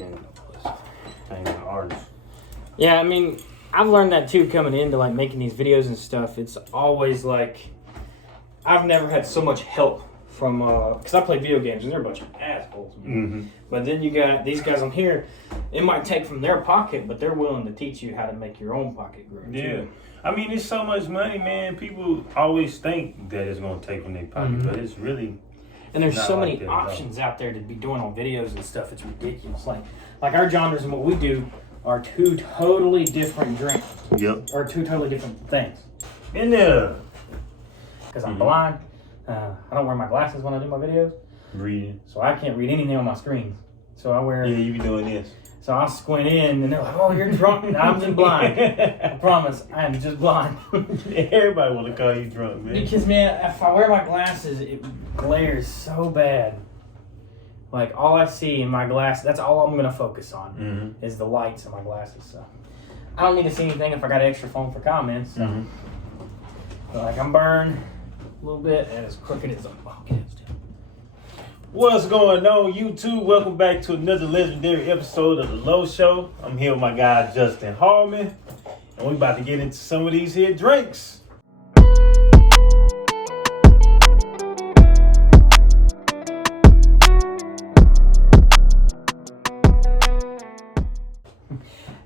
and I ain't an artist. Yeah, I mean, I've learned that too coming into like making these videos and stuff. It's always like I've never had so much help from because I play video games and they're a bunch of assholes. Mm-hmm. But then you got these guys on here. It might take from their pocket, but they're willing to teach you how to make your own pocket grow. Yeah. Too. I mean, it's so much money, man. People always think that it's going to take from their pocket, but it's really. And there's so like many that, options out there to be doing on videos and stuff. It's ridiculous. Like our genres and what we do are two totally different drinks. Yep. Or two totally different things. In there. Because I'm blind. I don't wear my glasses when I do my videos. Reading. So I can't read anything on my screen. So I wear... Yeah, you be doing this. So I squint in and they're like, oh, you're drunk. And I'm just blind. I promise, I am just blind. Everybody want to call you drunk, man. Because, man, if I wear my glasses, it glares so bad. Like, all I see in my glass, that's all I'm going to focus on is the lights in my glasses. So I don't need to see anything if I got an extra phone for comments. So. But, like, I'm burned a little bit and as crooked as a bucket. What's going on, YouTube? Welcome back to another legendary episode of The Low Show. I'm here with my guy, Justin Hallman, and we about to get into some of these here drinks.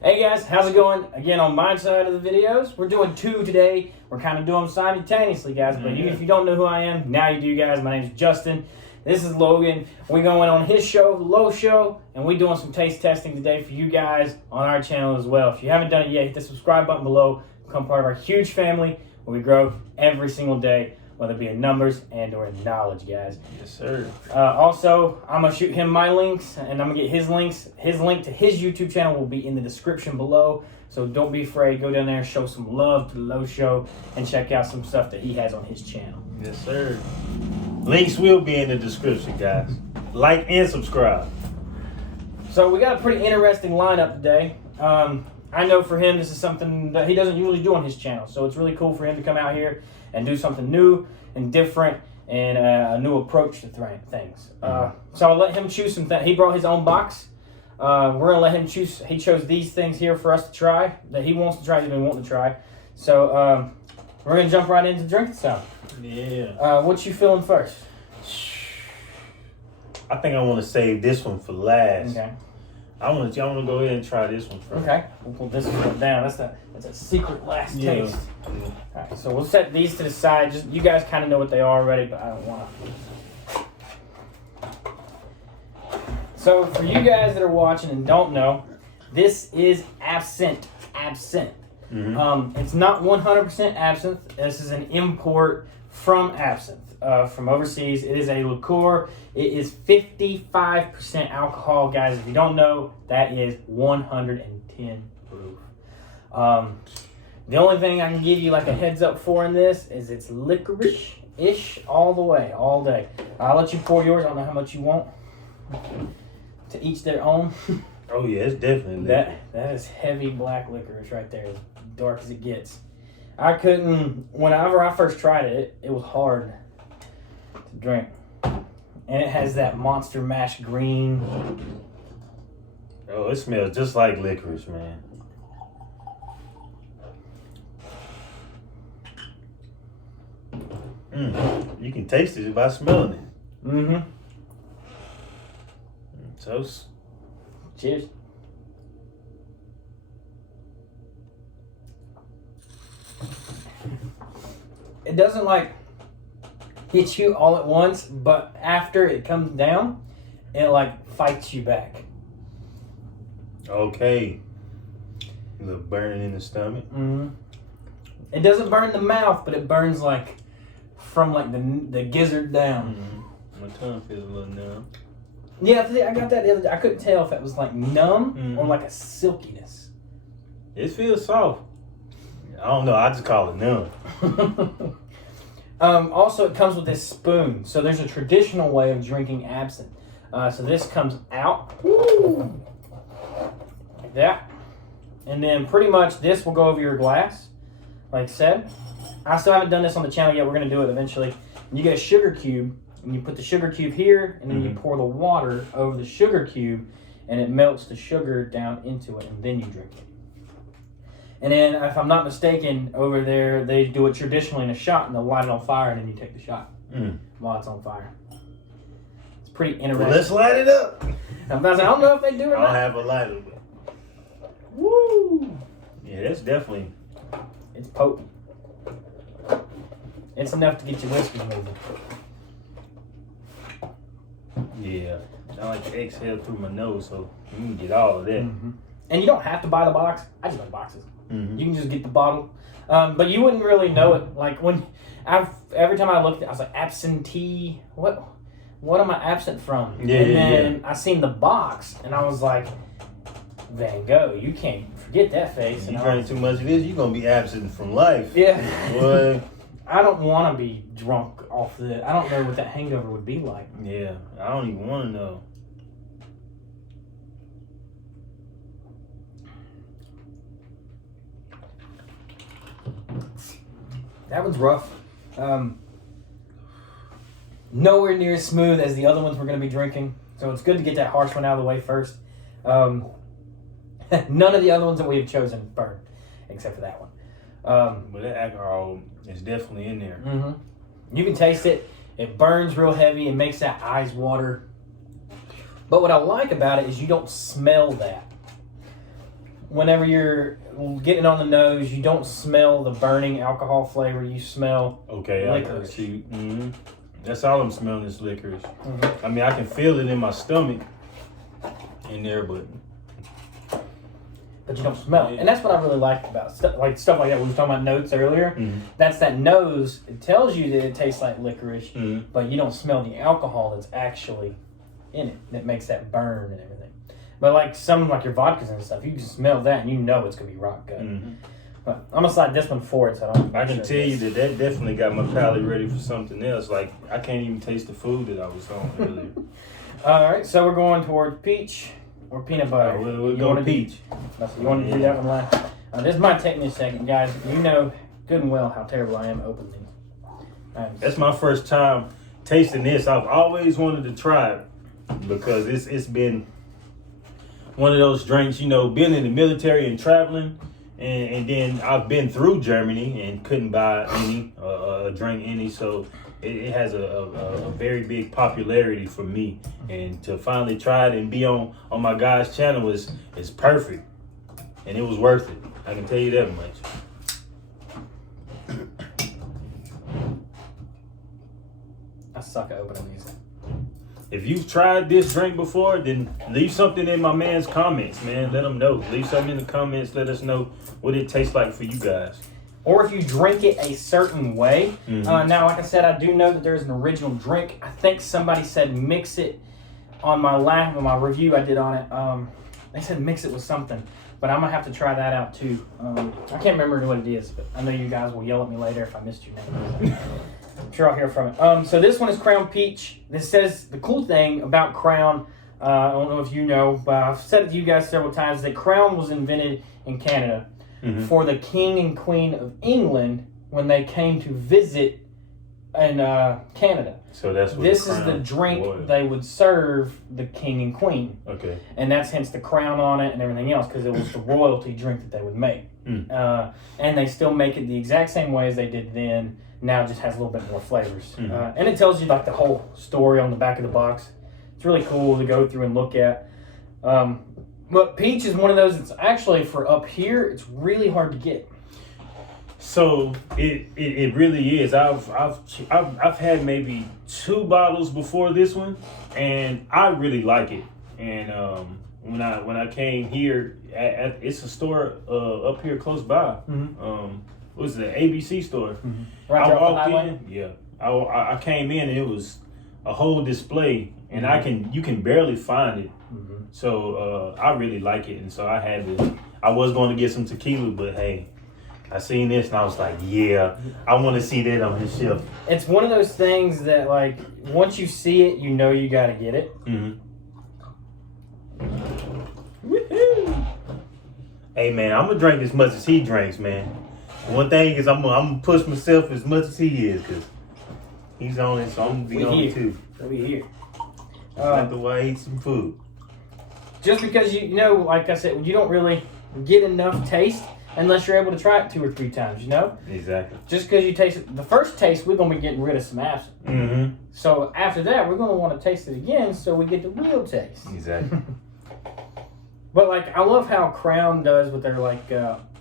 Hey guys, how's it going? Again, on my side of the videos, we're doing two today. We're kind of doing them simultaneously, guys, but if you don't know who I am, now you do, guys. My name's Justin. This is Logan. We're going on his show, The Low Show, and we're doing some taste testing today for you guys on our channel as well. If you haven't done it yet, hit the subscribe button below. Become part of our huge family where we grow every single day, whether it be in numbers and or in knowledge, guys. Yes, sir. Also, I'm going to shoot him my links, and I'm going to get his links. His link to his YouTube channel will be in the description below. So don't be afraid. Go down there and show some love to The Low Show and check out some stuff that he has on his channel. Yes, sir. Links will be in the description, guys. Like and subscribe. So we got a pretty interesting lineup today. I know for him, this is something that he doesn't usually do on his channel. So it's really cool for him to come out here and do something new and different and a new approach to things. So I'll let him choose some things. He brought his own box. We're going to let him choose. He chose these things here for us to try that he wants to try, he's been wanting to try. So we're going to jump right into drinking some. Yeah. What you feeling first? I think I want to save this one for last. Okay. I want to go ahead and try this one first. Okay. We'll pull this one down. That's a secret last taste. Yeah. All right, so we'll set these to the side. Just you guys kind of know what they are already, but I don't want to. So for you guys that are watching and don't know, this is absinthe. Absinthe. It's not 100% absinthe. This is an import from absinthe, from overseas. It is a liqueur. It is 55% alcohol, guys. If you don't know, that is 110 proof. The only thing I can give you like a heads up for in this is it's licorice-ish all the way, all day. I'll let you pour yours. I don't know how much you want. To each their own. Oh yeah, it's definitely that is heavy black licorice right there, as dark as it gets. I couldn't, whenever I first tried it, it was hard to drink. And it has that monster mash green. Oh, it smells just like licorice, man. You can taste it by smelling it. Toast. Cheers. It doesn't like hit you all at once, but after it comes down, it like fights you back. Okay. A little burning in the stomach. It doesn't burn the mouth, but it burns like from like the gizzard down. My tongue feels a little numb. Yeah, I got that the other day. I couldn't tell if it was like numb or like a silkiness. It feels soft. I don't know. I just call it numb. Also, it comes with this spoon. So there's a traditional way of drinking absinthe. So this comes out like that. And then pretty much this will go over your glass. Like I said, I still haven't done this on the channel yet. We're going to do it eventually. And you get a sugar cube. And you put the sugar cube here, and then you pour the water over the sugar cube, and it melts the sugar down into it, and then you drink it. And then, if I'm not mistaken, over there they do it traditionally in a shot, and they'll light it on fire, and then you take the shot while it's on fire. It's pretty interesting. Well, let's light it up. I don't know if they do it or I not. don't have a lighter. But... Woo! Yeah, that's definitely. It's potent. It's enough to get your whiskey moving. Yeah, I like to exhale through my nose, so you can get all of that. Mm-hmm. And you don't have to buy the box. I just buy the boxes. Mm-hmm. You can just get the bottle. But you wouldn't really know it. Like when every time I looked at it, I was like, absentee. What am I absent from? Yeah, and then I seen the box, and I was like, Van Gogh, you can't forget that face. If you drink too much of this, you're gonna be absent from life. Yeah. Boy. I don't want to be drunk off the. I don't know what that hangover would be like. Yeah, I don't even want to know. That one's rough. Nowhere near as smooth as the other ones we're going to be drinking. So it's good to get that harsh one out of the way first. None of the other ones that we have chosen burn, except for that one. But that alcohol is definitely in there. Mm-hmm. You can taste it. It burns real heavy. It makes that eyes water. But what I like about it is you don't smell that. Whenever you're getting on the nose, you don't smell the burning alcohol flavor. You smell licorice. Mm-hmm. That's all I'm smelling is licorice. Mm-hmm. I mean, I can feel it in my stomach in there, but you don't smell it. And that's what I really like about stuff like that. We were talking about notes earlier. Mm-hmm. That's that nose. It tells you that it tastes like licorice, mm-hmm. but you don't smell the alcohol that's actually in it that makes that burn and everything. But like your vodkas and stuff, you can smell that and you know it's gonna be rock good. Mm-hmm. But I'm gonna slide this one forward, so I can tell you that definitely got my palate ready for something else. Like I can't even taste the food that I was on earlier. All right, so we're going towards peach or peanut butter. We'll go peach. You want to do that one last? This might take me a second, guys. You know good and well how terrible I am at opening these. That's my first time tasting this. I've always wanted to try it because it's been one of those drinks, you know, being in the military and traveling, and then I've been through Germany and couldn't buy any, drink any, so it has a very big popularity for me. And to finally try it and be on my guy's channel is perfect. And it was worth it. I can tell you that much. I suck at opening these. If you've tried this drink before, then leave something in my man's comments, man. Let him know. Leave something in the comments. Let us know what it tastes like for you guys. Or if you drink it a certain way. Mm-hmm. Now, like I said, I do know that there's an original drink. I think somebody said mix it on my review I did on it. They said mix it with something. But I'm going to have to try that out too. I can't remember what it is, but I know you guys will yell at me later if I missed your name. I'm sure I'll hear from it. So this one is Crown Peach. This says the cool thing about Crown, I don't know if you know, but I've said it to you guys several times, that Crown was invented in Canada for the King and Queen of England when they came to visit in Canada. So that's what this is the drink they would serve the King and Queen. Okay. And that's hence the crown on it and everything else, because it was the royalty drink that they would make. And they still make it the exact same way as they did then. Now it just has a little bit more flavors. And it tells you like the whole story on the back of the box. It's really cool to go through and look at. But peach is one of those that's actually, for up here, it's really hard to get. So it really is. I've had maybe 2 bottles before this one, and I really like it. And when I came here, it's a store up here close by. What was it? ABC store. Right I there walked off the highway? in. Yeah, I came in and it was a whole display, and you can barely find it. So I really like it, and so I was going to get some tequila, but hey, I seen this and I was like, yeah, I want to see that on his shelf. It's one of those things that, like, once you see it, you know you got to get it. Woohoo! Hey man, I'm gonna drink as much as he drinks, man. One thing is I'm gonna push myself as much as he is, cause he's on it, so I'm gonna be on it too. Over here. After I eat some food. Just because you know, like I said, you don't really get enough taste unless you're able to try it 2 or 3 times, you know? Exactly. Just because you taste it, the first taste, we're going to be getting rid of some absinthe. Mm-hmm. So after that, we're going to want to taste it again so we get the real taste. Exactly. But like, I love how Crown does with their like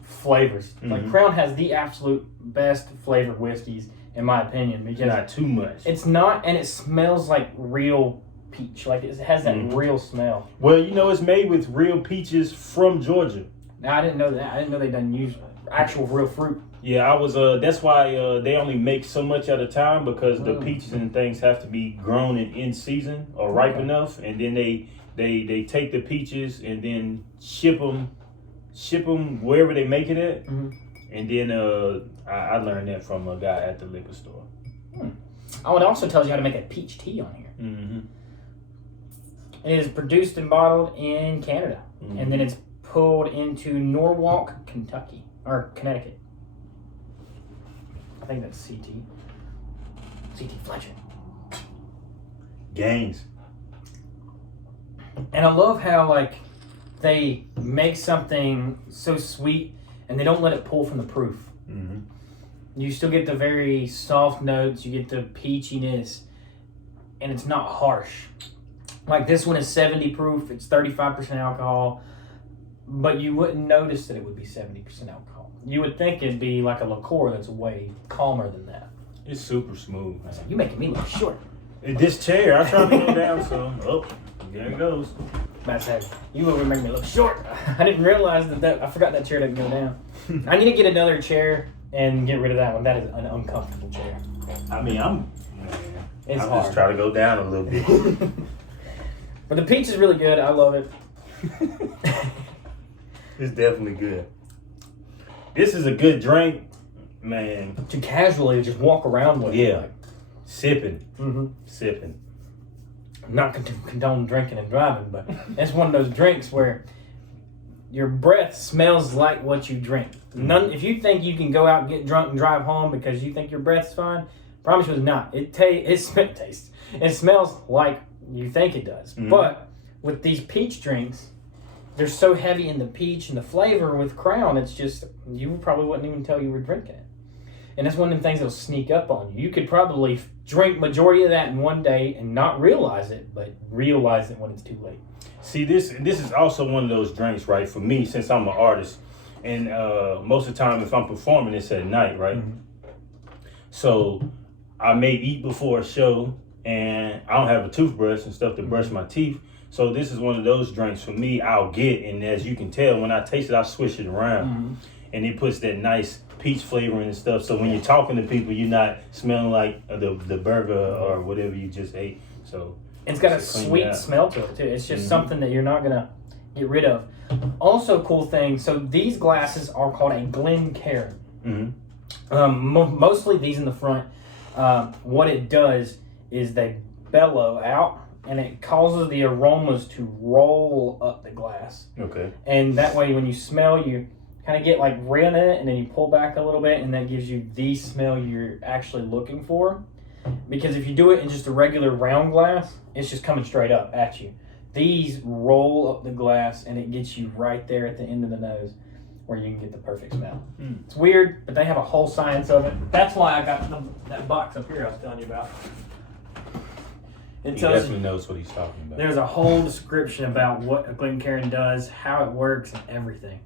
flavors. Mm-hmm. Like Crown has the absolute best flavored whiskeys, in my opinion. Because not too much. It's not, and it smells like real peach. Like it has that real smell. Well, you know, it's made with real peaches from Georgia. Now, I didn't know that. I didn't know they didn't use actual real fruit. Yeah, I was. That's why they only make so much at a time, because the peaches and things have to be grown and in season or ripe enough, and then they take the peaches and then ship them wherever they make it at. Mm-hmm. And then I learned that from a guy at the liquor store. Oh, it also tells you how to make a peach tea on here. Mm-hmm. It is produced and bottled in Canada, and then it's pulled into Norwalk, Kentucky, or Connecticut. I think that's CT Fletcher. Gaines. And I love how like they make something so sweet and they don't let it pull from the proof. Mm-hmm. You still get the very soft notes, you get the peachiness, and it's not harsh. Like this one is 70 proof, it's 35% alcohol, but you wouldn't notice that it would be 70% alcohol. You would think it'd be like a liqueur that's way calmer than that. It's super smooth. I was like, you're making me look short. This chair, I tried to go down, so there it goes. Matt said, you would make me look short. I didn't realize that I forgot that chair didn't go down. I need to get another chair and get rid of that one. That is an uncomfortable chair. I mean, I'm hard. just trying to go down a little bit. But the peach is really good. I love it. It's definitely good. This is a good drink, man. To casually just walk around with. Yeah. Sipping. Mm-hmm. Sipping. I'm not condone drinking and driving, but it's one of those drinks where your breath smells like what you drink. If you think you can go out and get drunk and drive home because you think your breath's fine, promise you it's not. It tastes. It smells like you think it does. Mm-hmm. But with these peach drinks, they're so heavy in the peach and the flavor with Crown, it's just, you probably wouldn't even tell you were drinking it. And that's one of the things that'll sneak up on you. You could probably drink majority of that in one day and not realize it, but realize it when it's too late. See, this is also one of those drinks, right? For me, since I'm an artist, and most of the time if I'm performing, it's at night, right? Mm-hmm. So I may eat before a show, and I don't have a toothbrush and stuff to brush my teeth. So this is one of those drinks for me I'll get, and as you can tell, when I taste it, I swish it around. And it puts that nice peach flavoring and stuff. So when you're talking to people, you're not smelling like the burger or whatever you just ate. So it's got a sweet smell to it too. It's just something that you're not gonna get rid of. Also, cool thing. So these glasses are called a Glencairn. Mostly these in the front. What it does is they bellow out, and it causes the aromas to roll up the glass. Okay. And that way, when you smell, you kind of get like red in it, and then you pull back a little bit, and that gives you the smell you're actually looking for. Because if you do it in just a regular round glass, it's just coming straight up at you. These roll up the glass, and it gets you right there at the end of the nose where you can get the perfect smell. It's weird, but they have a whole science of it. That's why I got that box up here I was telling you about. He definitely knows what he's talking about. There's a whole description about what a Glencairn does, how it works, and everything.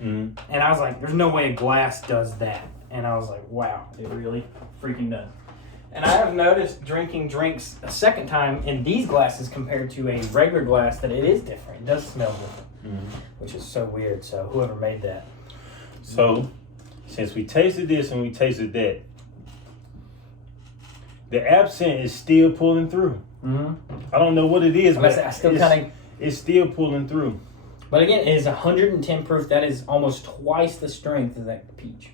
And I was like, there's no way a glass does that. And I was like, wow, it really freaking does. And I have noticed drinking drinks a second time in these glasses compared to a regular glass that it is different. It does smell different, which is so weird. So whoever made that. So since we tasted this and we tasted that, the absinthe is still pulling through. I don't know what it is, but it's still pulling through. But again, it is 110 proof. That is almost twice the strength of that peach.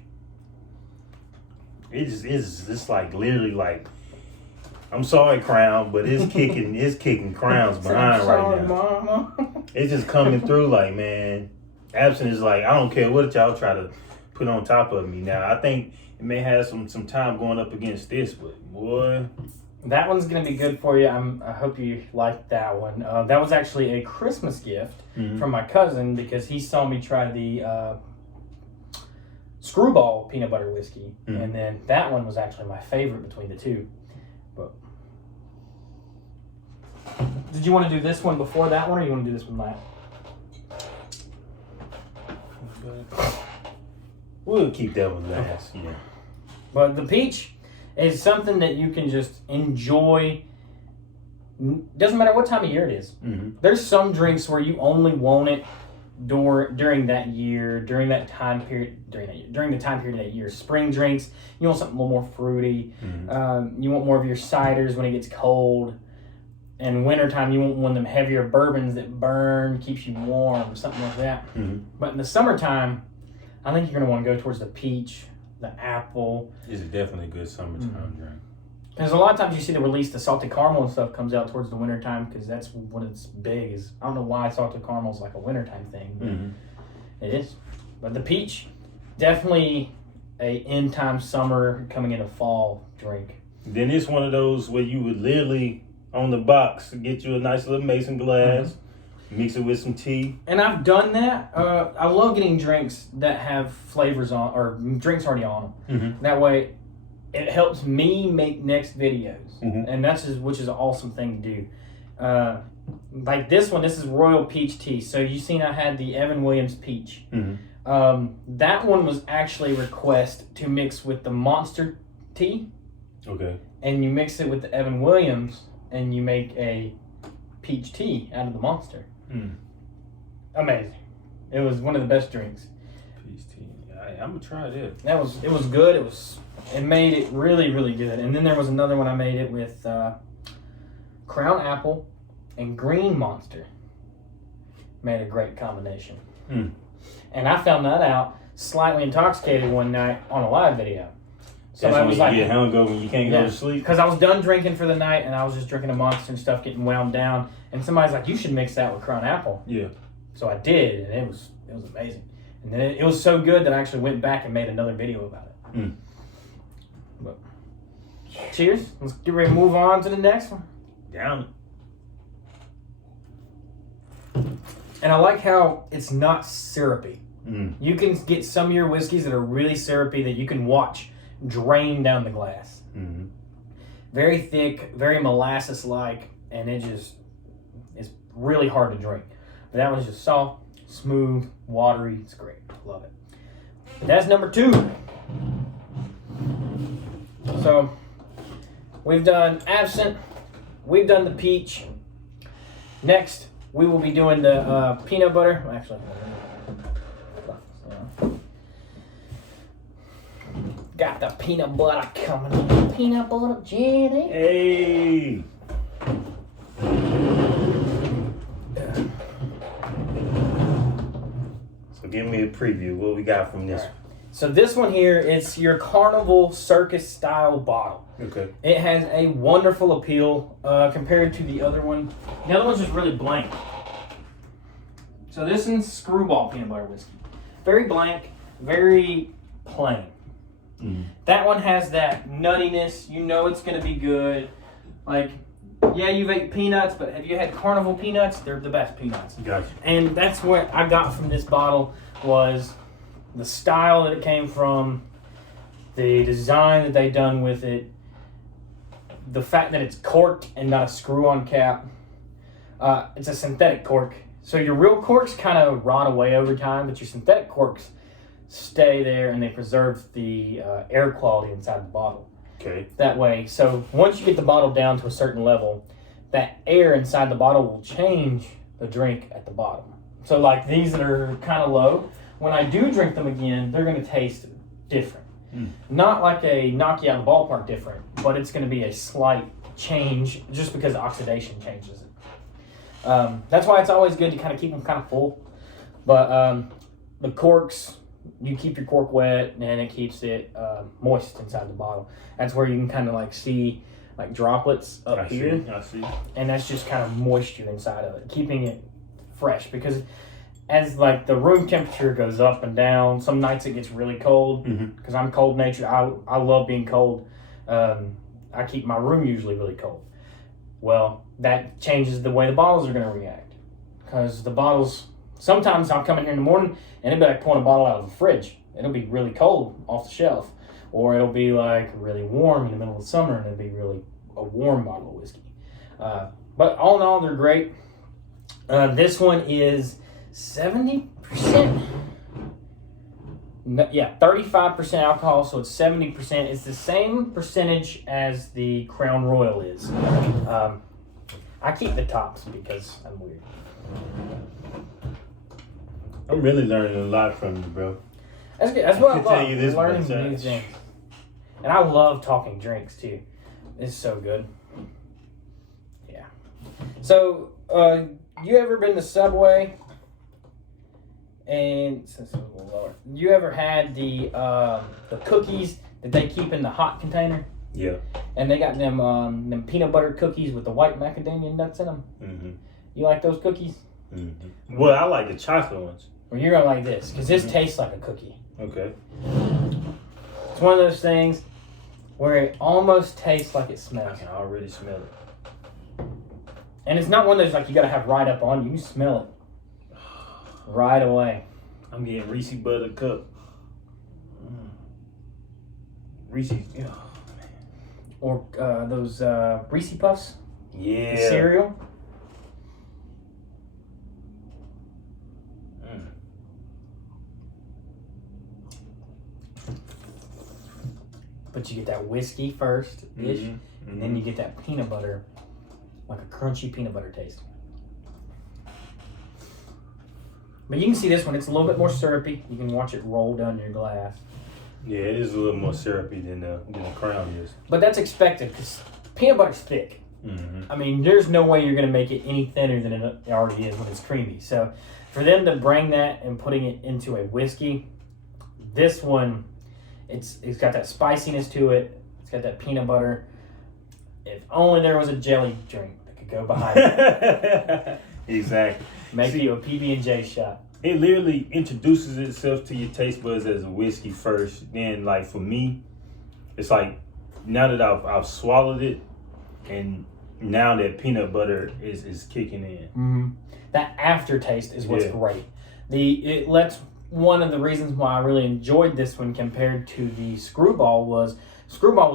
It's like literally like, I'm sorry, Crown, but it's kicking crowns behind right now. Mama. It's just coming through like, man, absinthe is like, I don't care what y'all try to put on top of me. Now I think it may have some time going up against this, but boy. That one's gonna be good for you. I hope you like that one. That was actually a Christmas gift from my cousin because he saw me try the Screwball peanut butter whiskey, and then that one was actually my favorite between the two. But did you want to do this one before that one, or you want to do this one last? We'll keep that one last. Okay. Yeah. But the peach is something that you can just enjoy. Doesn't matter what time of year it is. There's some drinks where you only want it during that year, during the time period of that year. Spring drinks, you want something a little more fruity. You want more of your ciders when it gets cold. And wintertime, you want one of them heavier bourbons that burn, keeps you warm, something like that. But in the summertime, I think you're going to want to go towards the peach, the apple. It's definitely a good summertime drink. Because a lot of times you see the release, the salted caramel and stuff comes out towards the wintertime because that's when it's big. I don't know why salted caramel is like a wintertime thing, but it is. But the peach, definitely a end time summer coming into fall drink. Then it's one of those where you would literally on the box get you a nice little mason glass, mix it with some tea. And I've done that. I love getting drinks that have flavors on, or drinks already on them. That way, it helps me make next videos, and which is an awesome thing to do. Like this one, this is Royal Peach Tea. So you seen I had the Evan Williams Peach. That one was actually a request to mix with the Monster Tea. Okay. And you mix it with the Evan Williams, and you make a peach tea out of the Monster. Amazing. It was one of the best drinks. Peach tea. I'm gonna try this. It was good. It made it really, really good. And then there was another one I made it with Crown Apple and Green Monster. Made a great combination. And I found that out slightly intoxicated one night on a live video. So I was like, you get hungover when you can't go to sleep. Because I was done drinking for the night and I was just drinking a Monster and stuff, getting wound down. And somebody's like, you should mix that with Crown Apple. Yeah. So I did, and it was amazing. And then it was so good that I actually went back and made another video about it. But, cheers. Let's get ready to move on to the next one. Down. And I like how it's not syrupy. You can get some of your whiskeys that are really syrupy that you can watch drain down the glass. Very thick, very molasses-like, and it's really hard to drink. But that one's just soft, smooth, watery. It's great. Love it. But that's number 2. So we've done absinthe, we've done the peach. Next, we will be doing the peanut butter. Actually, got the peanut butter coming in. Peanut butter jelly. Hey. So give me a preview. What we got from this one? So this one here, it's your Carnival Circus style bottle. Okay. It has a wonderful appeal compared to the other one. The other one's just really blank. So this one's Screwball peanut butter whiskey. Very blank, very plain. That one has that nuttiness. You know it's going to be good. Like, yeah, you've ate peanuts, but have you had Carnival peanuts? They're the best peanuts. Gotcha. And that's what I got from this bottle was the style that it came from, the design that they done with it, the fact that it's corked and not a screw-on cap. It's a synthetic cork. So your real corks kind of rot away over time, but your synthetic corks stay there and they preserve the air quality inside the bottle. Okay. That way, so once you get the bottle down to a certain level, that air inside the bottle will change the drink at the bottom. So like these that are kind of low, when I do drink them again, they're going to taste different. Not like a knock you out of the ballpark different, but it's going to be a slight change just because oxidation changes it. That's why it's always good to kind of keep them kind of full. But the corks, you keep your cork wet and it keeps it moist inside the bottle. That's where you can kind of like see like droplets up here. I see. And that's just kind of moisture inside of it, keeping it fresh. Because as like the room temperature goes up and down, some nights it gets really cold. Because I'm cold natured. I love being cold. I I keep my room usually really cold. Well, that changes the way the bottles are going to react. Because the bottles, sometimes I'll come in here in the morning and it'll be like pulling a bottle out of the fridge. It'll be really cold off the shelf. Or it'll be like really warm in the middle of summer and it'll be really a warm bottle of whiskey. But all in all, they're great. This one is 70%. Yeah, 35% alcohol, so it's 70%. It's the same percentage as the Crown Royal is. I keep the tops because I'm weird. I'm really learning a lot from you, bro. That's good. That's what I Tell you love, this learning much, new things. And I love talking drinks, too. It's so good. Yeah. So, you ever been to Subway? And since it was a little lower, you ever had the cookies that they keep in the hot container? Yeah. And they got them peanut butter cookies with the white macadamia nuts in them. Mm-hmm. You like those cookies? Mm-hmm. Well, I like the chocolate ones. Well, you're gonna like this because this tastes like a cookie. Okay. It's one of those things where it almost tastes like it smells. I can already smell it. And it's not one of those like you gotta have right up on. You can smell it right away. I'm getting Reese Buttercup. Reese's. Oh, Or those Reese Puffs. yeah. The cereal. But you get that whiskey first, and then you get that peanut butter, like a crunchy peanut butter taste. But you can see this one; it's a little bit more syrupy. You can watch it roll down your glass. Yeah, it is a little more syrupy than the Crown is. But that's expected because peanut butter's thick. Mm-hmm. I mean, there's no way you're going to make it any thinner than it already is when it's creamy. So, for them to bring that and putting it into a whiskey, this one. It's got that spiciness to it. It's got that peanut butter. If only there was a jelly drink that could go behind it. Exactly. Make you a PB&J shot. It literally introduces itself to your taste buds as a whiskey first. Then, like for me, it's like now that I've swallowed it, and now that peanut butter is kicking in. Mm-hmm. That aftertaste is what's great. It lets. One of the reasons why I really enjoyed this one compared to the Screwball was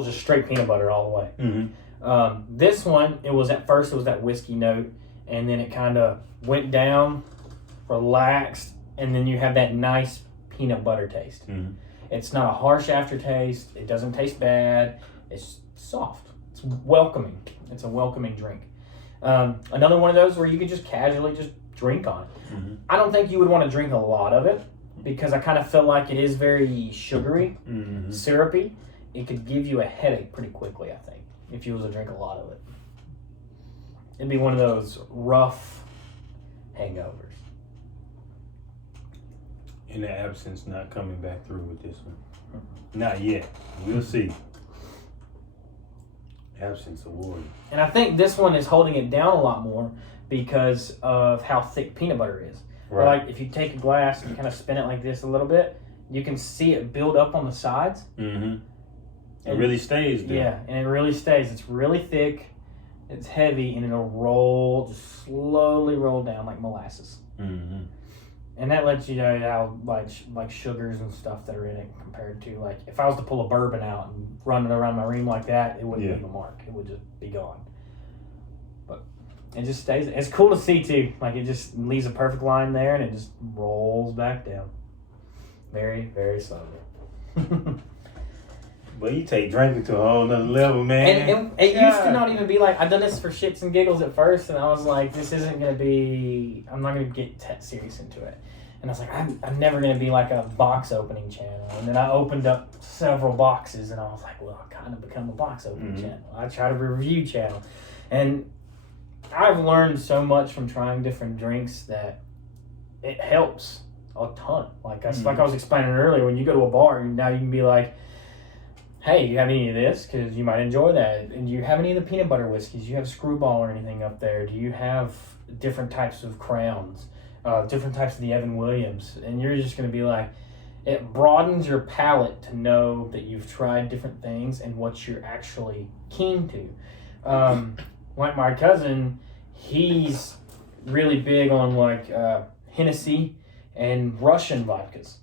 just straight peanut butter all the way. Mm-hmm. This one, it was that whiskey note, and then it kind of went down, relaxed, and then you have that nice peanut butter taste. Mm-hmm. It's not a harsh aftertaste. It doesn't taste bad. It's soft. It's welcoming. It's a welcoming drink. Another one of those where you could just casually just drink on it. Mm-hmm. I don't think you would want to drink a lot of it because I kind of feel like it is very sugary, syrupy. It could give you a headache pretty quickly, I think, if you was to drink a lot of it. It'd be one of those rough hangovers. And the absinthe not coming back through with this one. Not yet. We'll see. Absinthe award. And I think this one is holding it down a lot more because of how thick peanut butter is. Right. Like if you take a glass and you kind of spin it like this a little bit, you can see it build up on the sides. Mm-hmm. It really stays there. Yeah, and it really stays. It's really thick, it's heavy, and it'll just slowly roll down like molasses. Mm-hmm. And that lets you know how like sugars and stuff that are in it compared to like if I was to pull a bourbon out and run it around my room like that, it wouldn't leave a mark. It would just be gone. But it just stays. It's cool to see too. Like it just leaves a perfect line there and it just rolls back down. Very, very slowly. But you take drinking to a whole nother level, man. And it used to not even be like, I've done this for shits and giggles at first, and I was like, this isn't going to be, I'm not going to get serious into it. And I was like, I'm never going to be like a box opening channel. And then I opened up several boxes, and I was like, well, I kind of become a box opening channel. I try to review channel. And I've learned so much from trying different drinks that it helps a ton. Like like I was explaining earlier, when you go to a bar, now you can be like, hey, you have any of this? Because you might enjoy that. And do you have any of the peanut butter whiskeys? Do you have Screwball or anything up there? Do you have different types of Crowns? Different types of the Evan Williams? And you're just going to be like, it broadens your palate to know that you've tried different things and what you're actually keen to. Like my cousin, he's really big on like Hennessy and Russian vodkas.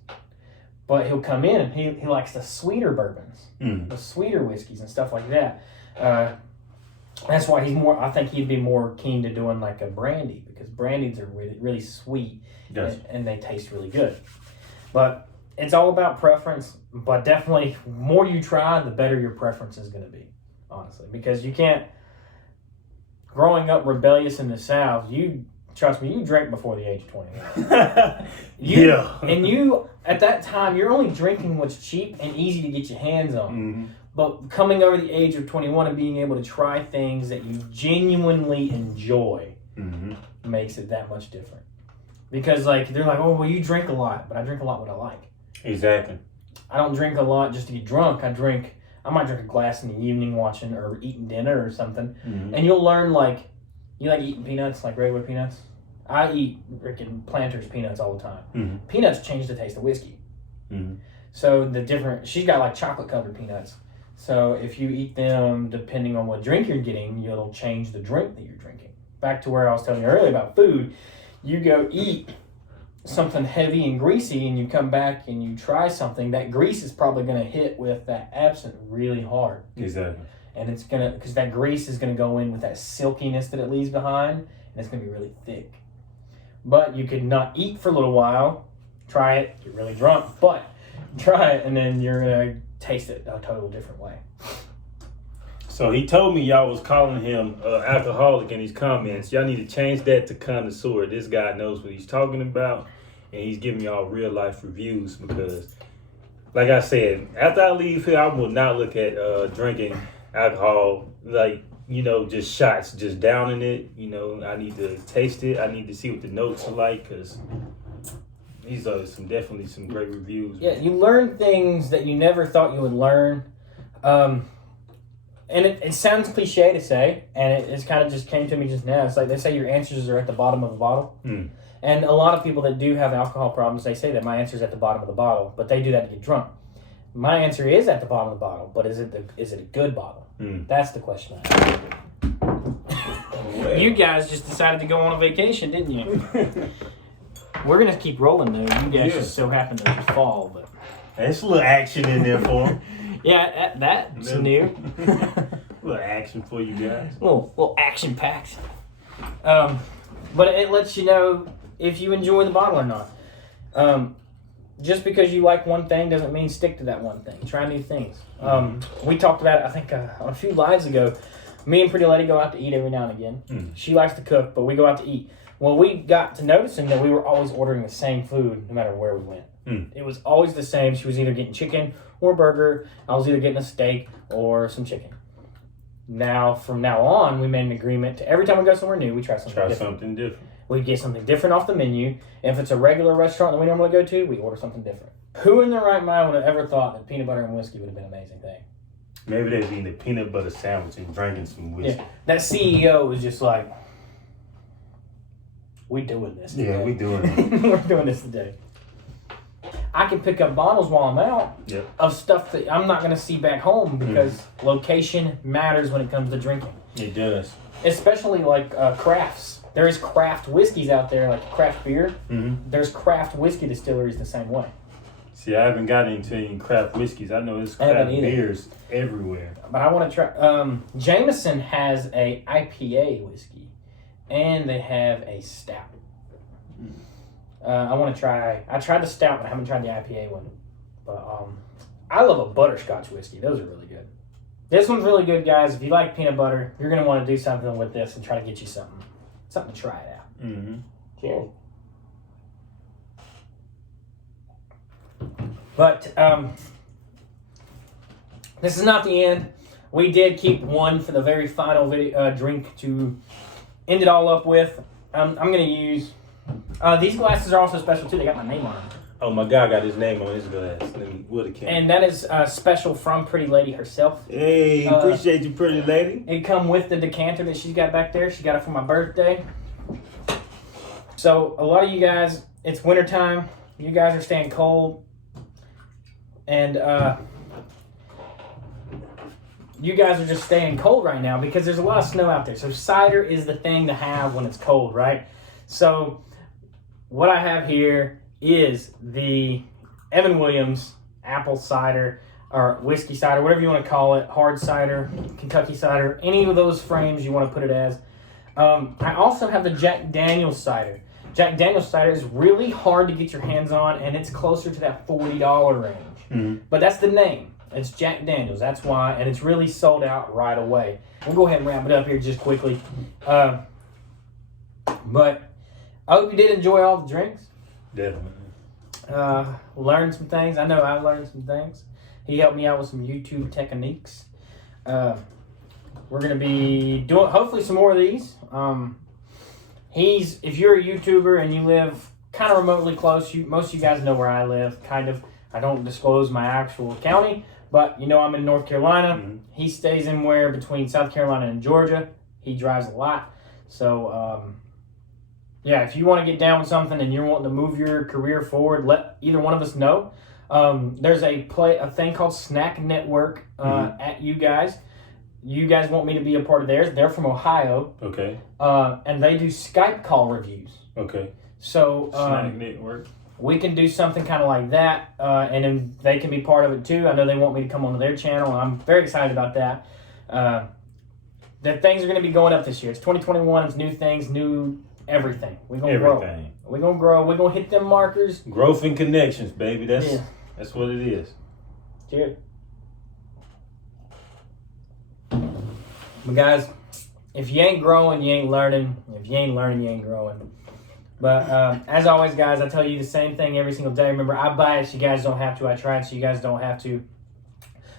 But he'll come in and he likes the sweeter bourbons, the sweeter whiskeys and stuff like that. That's why I think he'd be more keen to doing like a brandy, because brandies are really, really sweet and they taste really good. But it's all about preference, but definitely more you try, the better your preference is going to be, honestly. Because you can't, growing up rebellious in the South, trust me, you drank before the age of 21. And you, at that time, you're only drinking what's cheap and easy to get your hands on. Mm-hmm. But coming over the age of 21 and being able to try things that you genuinely enjoy makes it that much different. Because like they're like, oh, well, you drink a lot, but I drink a lot what I like. Exactly. I don't drink a lot just to get drunk. I might drink a glass in the evening watching or eating dinner or something. And you'll learn, like, you like eating peanuts, like regular peanuts? I eat freaking Planters peanuts all the time. Peanuts change the taste of whiskey. So she's got like chocolate covered peanuts. So if you eat them, depending on what drink you're getting, it'll change the drink that you're drinking. Back to where I was telling you earlier about food. You go eat something heavy and greasy and you come back and you try something, that grease is probably going to hit with that absinthe really hard. Exactly. And it's going to, because that grease is going to go in with that silkiness that it leaves behind, and it's going to be really thick. But you could not eat for a little while, try it, get really drunk, but try it, and then you're going to taste it a total different way. So he told me y'all was calling him alcoholic in his comments. Y'all need to change that to connoisseur. This guy knows what he's talking about, and he's giving y'all real life reviews, because, like I said, after I leave here, I will not look at drinking alcohol like, just shots, just downing it. I need to taste it. I need to see what the notes are like, because these are definitely some great reviews. Yeah, you learn things that you never thought you would learn. And it sounds cliche to say, and it's kind of just came to me just now. It's like they say your answers are at the bottom of the bottle. And a lot of people that do have alcohol problems, they say that my answer's at the bottom of the bottle, but they do that to get drunk. My answer is at the bottom of the bottle, but is it a good bottle? That's the question I have. You guys just decided to go on a vacation, didn't you? We're going to keep rolling, though. You guys just so happen to fall, but... There's a little action in there for him. Yeah, that's new. A little action for you guys. A little action packed. But it lets you know if you enjoy the bottle or not. Just because you like one thing doesn't mean stick to that one thing. Try new things. We talked about it, I think, a few lives ago. Me and Pretty Lady go out to eat every now and again. She likes to cook, but we go out to eat. Well, we got to noticing that we were always ordering the same food no matter where we went. It was always the same. She was either getting chicken or burger. I was either getting a steak or some chicken. Now, from now on, we made an agreement to every time we go somewhere new, we try something different. We get something different off the menu. If it's a regular restaurant that we normally go to, we order something different. Who in their right mind would have ever thought that peanut butter and whiskey would have been an amazing thing? Maybe they're eating a peanut butter sandwich and drinking some whiskey. Yeah, that CEO was just like, we doing this today. Yeah, we doing it. We're doing this today. I can pick up bottles while I'm out of stuff that I'm not going to see back home, because location matters when it comes to drinking. It does. Especially like crafts. There is craft whiskeys out there, like craft beer. There's craft whiskey distilleries the same way. See, I haven't gotten into any craft whiskeys. I know there's craft beers everywhere. But I want to try. Jameson has a IPA whiskey, and they have a stout. I want to try. I tried the stout, but I haven't tried the IPA one. But I love a butterscotch whiskey. Those are really good. This one's really good, guys. If you like peanut butter, you're going to want to do something with this and try to get you something to try it out. Cheers. But this is not the end. We did keep one for the very final drink to end it all up with. I'm going to use... these glasses are also special, too. They got my name on them. Oh, my God got his name on his glass. And that is special from Pretty Lady herself. Hey, appreciate you, Pretty Lady. It come with the decanter that she's got back there. She got it for my birthday. So, a lot of you guys, it's wintertime. You guys are staying cold. And you guys are just staying cold right now because there's a lot of snow out there. So cider is the thing to have when it's cold, right? So what I have here is the Evan Williams apple cider or whiskey cider, whatever you want to call it, hard cider, Kentucky cider, any of those frames you want to put it as. I also have the Jack Daniel's cider. Jack Daniel's cider is really hard to get your hands on, and it's closer to that $40 range. Mm-hmm. But that's the name. It's Jack Daniel's. That's why, and it's really sold out right away. We'll go ahead and wrap it up here just quickly. But I hope you did enjoy all the drinks. Definitely. Learned some things. I know I learned some things. He helped me out with some YouTube techniques. We're going to be doing, hopefully, some more of these. If you're a YouTuber and you live kind of remotely close, most of you guys know where I live, kind of. I don't disclose my actual county, but you know I'm in North Carolina. Mm-hmm. He stays anywhere between South Carolina and Georgia. He drives a lot. So, yeah, if you want to get down with something and you're wanting to move your career forward, let either one of us know. There's a thing called Snack Network at you guys. You guys want me to be a part of theirs. They're from Ohio. Okay. And they do Skype call reviews. Okay. So Snack Network. We can do something kind of like that, and then they can be part of it too. I know they want me to come onto their channel, and I'm very excited about that. The things are going to be going up this year. It's 2021. It's new things, new everything. We're going to grow. We're going to grow. We're going to hit them markers. Growth and connections, baby. That's what it is. Cheers. But guys, if you ain't growing, you ain't learning. If you ain't learning, you ain't growing. But as always, guys, I tell you the same thing every single day. Remember, I buy it so you guys don't have to. I try it so you guys don't have to.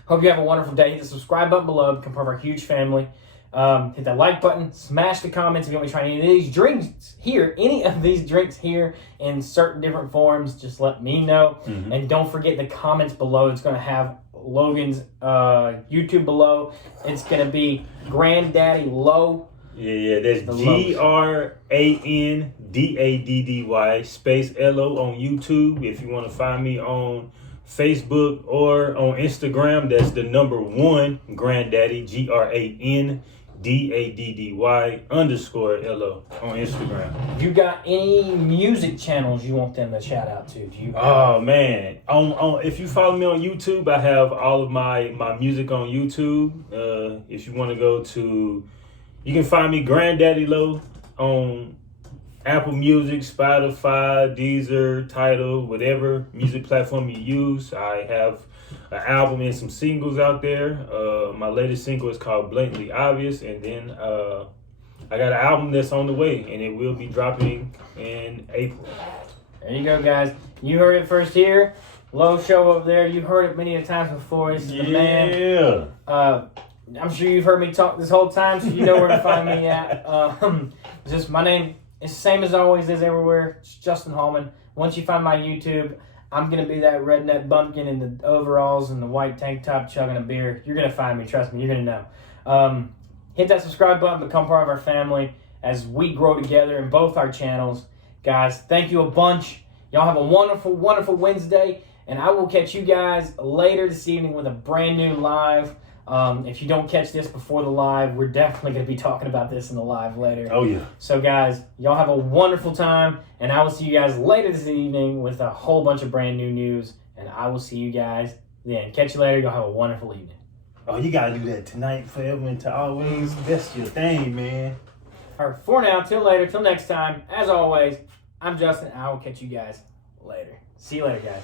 Hope you have a wonderful day. Hit the subscribe button below. Become part of our huge family. Hit that like button. Smash the comments if you want me to try any of these drinks here. Any of these drinks here in certain different forms. Just let me know. Mm-hmm. And don't forget the comments below. It's going to have Logan's YouTube below. It's going to be Granddaddy Low. Yeah, that's GRANDADDY space LO on YouTube. If you want to find me on Facebook or on Instagram, that's the number 1 Granddaddy, GRANDADDY _LO on Instagram. You got any music channels you want them to shout out to? Oh man, if you follow me on YouTube, I have all of my music on YouTube. If you want to go to, you can find me Granddaddy Low on Apple Music, Spotify, Deezer, Tidal, whatever music platform you use. I have an album and some singles out there. My latest single is called Blatantly Obvious, and then I got an album that's on the way, and it will be dropping in April. There you go, guys. You heard it first here. Low Show over there. You've heard it many times before. This is the man. I'm sure you've heard me talk this whole time, so you know where to find me at. Just my name is the same as always is everywhere. It's Justin Hallman. Once you find my YouTube, I'm going to be that redneck bumpkin in the overalls and the white tank top chugging a beer. You're going to find me. Trust me. You're going to know. Hit that subscribe button. Become part of our family as we grow together in both our channels. Guys, thank you a bunch. Y'all have a wonderful, wonderful Wednesday. And I will catch you guys later this evening with a brand new live. If you don't catch this before the live, we're definitely going to be talking about this in the live later. Oh, yeah. So, guys, y'all have a wonderful time, and I will see you guys later this evening with a whole bunch of brand new news, and I will see you guys then. Catch you later. Y'all have a wonderful evening. Oh, you got to do that tonight, forever, and to always. That's your thing, man. All right, for now, till later, till next time, as always, I'm Justin, and I will catch you guys later. See you later, guys.